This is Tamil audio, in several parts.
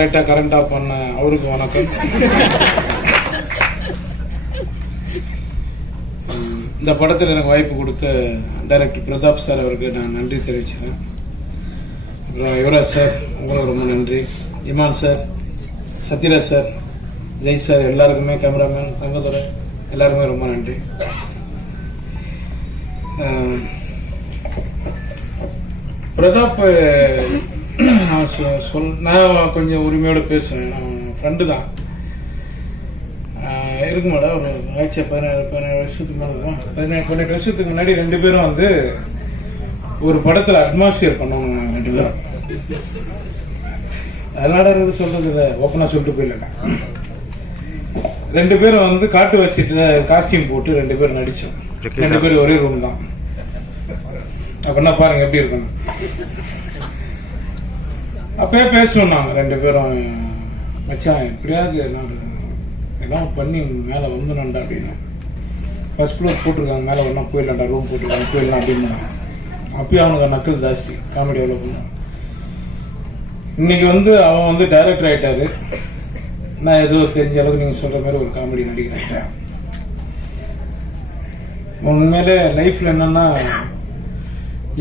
கரெக்டாக கரண்ட் ஆஃப் பண்ண அவருக்கு வணக்கம். இந்த படத்தில் எனக்கு வாய்ப்பு கொடுத்த டைரக்டர் பிரதாப் சார் அவருக்கு நான் நன்றி தெரிவிச்சுக்கிறேன். அப்புறம் யுவராஜ் சார் உங்களுக்கு ரொம்ப நன்றி. Imman sir Sathyaraj sir Jai sir எல்லாருக்குமே கேமராமேன் தங்கதுரை எல்லாருக்குமே ரொம்ப நன்றி. பிரதாப் நான் சொல் நான் கொஞ்சம் உரிமையோட பேசுவேன் நான் ஃப்ரெண்டு தான். இருக்கு மேடம் ஒரு ஆயிடுச்சு பதினேழு பதினேழு வருஷத்துக்கு மேலே தான். பதினேழு பதினெட்டு வருஷத்துக்கு முன்னாடி ரெண்டு பேரும் வந்து ஒரு படத்தில் அட்மாஸ்பியர் பண்ணவங்க நாங்க ரெண்டு பேரும். அதனால சொல்றது இல்லை. ஓப்பனாக சொல்லிட்டு போயிடல ரெண்டு பேரும் வந்து காட்டு வசிட்டு காஸ்டியூம் போட்டு ரெண்டு பேரும் நடிச்சோம். ரெண்டு பேரும் ஒரே ரூம் தான். அப்படின்னா பாருங்க எப்படி இருக்கணும்? அப்பயே பேசுவோம் நாங்கள் ரெண்டு பேரும் மச்சான் எப்படியாவது நான் எல்லாம் பண்ணி மேலே வந்துடண்டா அப்படின்னு. ஃபர்ஸ்ட் ஃப்ளோர் போட்டிருக்காங்க மேலே ஒன்றா போயிடலாம்டா ரூம் போட்டிருக்காங்க போயிடலாம் அப்படின்னு அப்பயும் அவனுக்கு நக்கல் ஜாஸ்தி காமெடி எவ்வளோ பண்ணுவான் இன்னைக்கு வந்து அவன் வந்து டைரக்டர் ஆயிட்டாரு. நான் ஏதோ தெரிஞ்ச அளவுக்கு நீங்கள் சொல்கிற மாதிரி ஒரு காமெடி நடிக்கிறேன் உண்மையிலே லைஃப்பில் என்னன்னா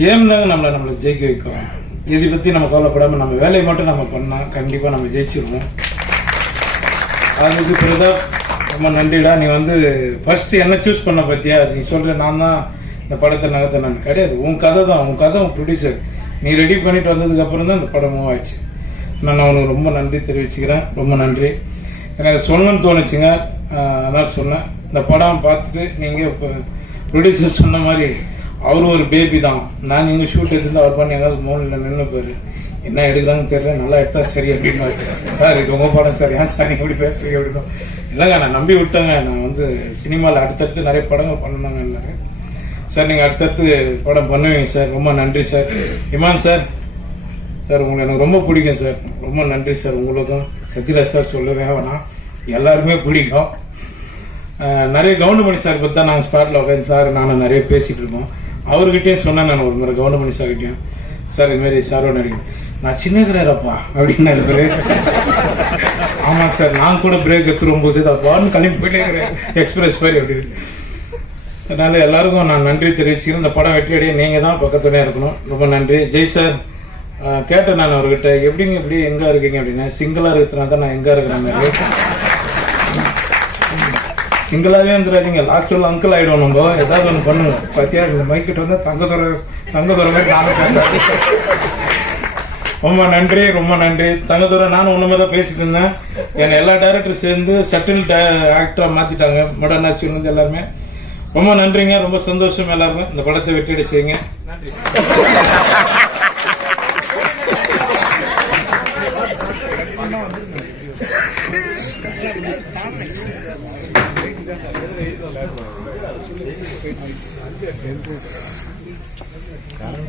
ஏம் தாங்க நம்மளை நம்மளை ஜெயிக்க வைக்கும். இதை பத்தி நம்ம கவலைப்படாம நம்ம வேலையை மட்டும் நம்ம பண்ணா கண்டிப்பா நம்ம ஜெயிச்சிருவோம். அதுக்கு பிரதாப் ரொம்ப நன்றிடா. நீ வந்து ஃபர்ஸ்ட் என்ன சூஸ் பண்ண பத்தியா? நீ சொல்ற நான் தான் இந்த படத்தை நகர்த்த நான் கிடையாது. உன் கதை தான். உன் கதை உன் ப்ரொடியூசர் நீ ரெடி பண்ணிட்டு வந்ததுக்கு அப்புறம் தான் இந்த படம் மூவ் ஆச்சு. நான் அவனுக்கு ரொம்ப நன்றி தெரிவிச்சுக்கிறேன். ரொம்ப நன்றி. எனக்கு சொல்லணும்னு தோணுச்சுங்க. அதனால சொன்னேன். இந்த படம் பார்த்துட்டு நீங்கள் இப்போ ப்ரொடியூசர் சொன்ன மாதிரி அவரும் ஒரு பேபி தான். நான் எங்கள் ஷூட் இருந்து அவர் பண்ணி எங்காவது மோனில் நின்று போயிரு. என்ன எடுக்கிறாங்கன்னு தெரியல நல்லா எடுத்தா சரி அப்படின்னு சார் இது உங்கள் படம் சார். ஏன் சார் நீங்கள் இப்படி பேசுறீங்க அப்படின்னு இல்லைங்க நான் நம்பி விட்டேங்க. நான் வந்து சினிமாவில் அடுத்தடுத்து நிறைய படங்கள் பண்ணணுங்க சார் நீங்கள் அடுத்தடுத்து படம் பண்ணுவீங்க சார். ரொம்ப நன்றி சார். இமான் சார் சார் உங்களை எனக்கு ரொம்ப பிடிக்கும் சார். ரொம்ப நன்றி சார் உங்களுக்கும். சத்யராஜ் சார் சொல்லவே வேணாம். எல்லாருமே பிடிக்கும். நிறைய கவுண்டமணி சார் பற்றி தான் நாங்கள் ஸ்பாட்டில் உட்காந்து சார் நானும் நிறைய பேசிகிட்டு இருக்கோம். அவர்கிட்டயே சொன்னேன் நான் ஒரு முறை கவுண்டமணி சார்கிட்டயும் சார் இதுமாரி சாரோட நடிகர். நான் சின்ன கிடையாதுப்பா அப்படின்னு ஆமாம் சார் நான் கூட பிரேக் எடுத்துரும் போது அப்பான்னு கிளம்பி போயிட்டே எக்ஸ்பிரஸ் மாதிரி அப்படின்னு அதனால எல்லாருக்கும் நான் நன்றி தெரிவிச்சுக்கிறேன். இந்த படம் வெற்றி அடைய நீங்கள் தான் பக்கத்துலயே இருக்கணும். ரொம்ப நன்றி. ஜெய் சார் கேட்டேன் நான் அவர்கிட்ட. எப்படிங்க இப்படி எங்கே இருக்கீங்க அப்படின்னா சிங்கிளாக இருக்கிறதுனால தான் நான் எங்கே இருக்கிற சிங்கிளாகவே சிங்கிளாவே இருந்துடாதீங்க. லாஸ்ட் உள்ள அங்கிள் ஆயிடும் நம்ம. ஏதாவது ஒன்று பண்ணுவோம் பார்த்தியா இந்த மைக்கிட்ட வந்து தங்கதுரை தங்கதுரை மாதிரி நானும் பேசுகிறேன் ரொம்ப நன்றி ரொம்ப நன்றி. தங்கதுரை நானும் ஒண்ணுமே தான் பேசிட்டு இருந்தேன். என்னை எல்லா டேரக்டரும் சேர்ந்து சட்டில் ஆக்டராக மாற்றிட்டாங்க மடன் வந்து எல்லாருமே. ரொம்ப நன்றிங்க. ரொம்ப சந்தோஷம் எல்லாருக்கும். இந்த படத்தை வெற்றியடை செய்யுங்க. நன்றி. కారణం